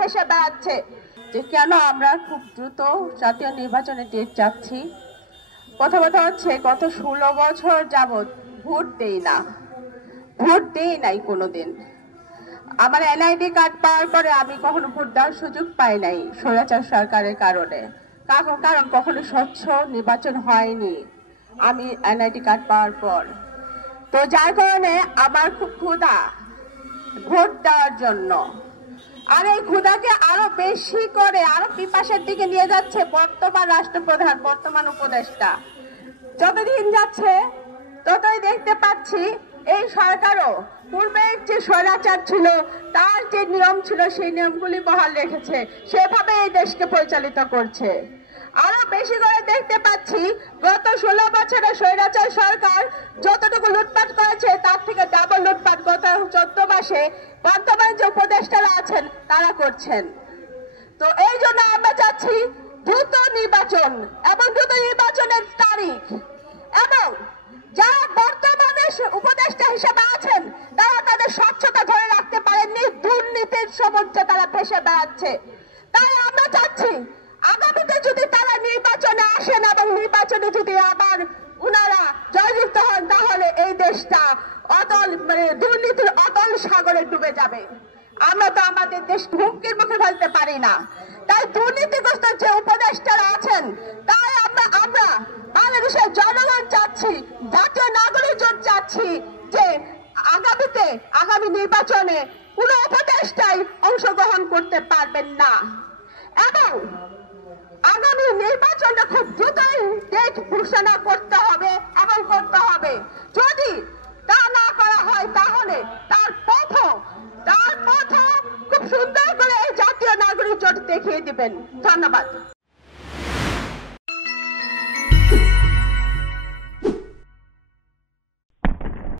ভেসে বেড়াচ্ছে। যে কেন আমরা খুব দ্রুত জাতীয় নির্বাচনে ডেট চাচ্ছি, প্রথমত হচ্ছে গত 16 বছর যাবৎ ভোট দেই নাই কোনোদিন। আমার এনআইডি কার্ড পাওয়ার পরে আমি কখনো ভোট দেওয়ার সুযোগ পাই নাই স্বৈরাচার সরকারের কারণে, কারণ কখনো স্বচ্ছ নির্বাচন হয়নি আমি এনআইডি কার্ড পাওয়ার পর। তো যার কারণে আমার খুব ক্ষুধা ভোট দেওয়ার জন্য। আর এই ক্ষুধাকে আরো বেশি করে আরো পিপাসের দিকে নিয়ে যাচ্ছে বর্তমান রাষ্ট্রপ্রধান, বর্তমান উপদেষ্টা। যতদিন যাচ্ছে ততই দেখতে পাচ্ছি এই সরকারও পূর্বের যে স্বৈরাচার ছিল তার যে নিয়ম ছিল সেই নিয়মগুলি বহাল রেখেছে, সেভাবে এই দেশকে পরিচালিত করছে। আরো বেশি করে দেখতে পাচ্ছি গত 16 বছরে স্বৈরাচার সরকার যতটুকু লুটপাট করেছে তার থেকে ডাবল লুটপাট গত 14 মাসে বর্তমান যে উপদেষ্টারা আছেন তারা করছেন। তো এই জন্য আমরা চাচ্ছি দ্রুত নির্বাচন এবং দ্রুত নির্বাচনের তারিখ, এবং যারা বর্তমানে উপদেষ্টা হিসেবে আছেন তারা তাদের স্বচ্ছতা ধরে রাখতে পারেননি, দুর্নীতির সমুদ্রে তারা ভেসে বেড়াচ্ছে। তাই আমরা চাচ্ছি আগামীতে যদি তারা নির্বাচনে আসেন এবং নির্বাচনে যদি আবার উনারা জয়যুক্ত হন তাহলে এই দেশটা দুর্নীতির অতল সাগরে ডুবে যাবে। আমরা তো আমাদের দেশ হুমকির মুখে ফেলতে পারি না। তাই দুর্নীতিগ্রস্ত যে উপদেষ্টারা আছেন তাই আমরা বাংলাদেশের জনগণ চাচ্ছি, জাতীয় নাগরিক জোট চাচ্ছি যে আগামী নির্বাচনে কোনো উপদেষ্টাই অংশগ্রহণ করতে পারবেন না, এবং আগামী নির্বাচনে খুব দ্রুতই ডেট ঘোষণা করতে হবে এবং করতে হবে। যদি তা না করা হয় তাহলে তার পথ খুব সুন্দর করে জাতীয় নাগরিক জোট দেখিয়ে দিবেন। ধন্যবাদ।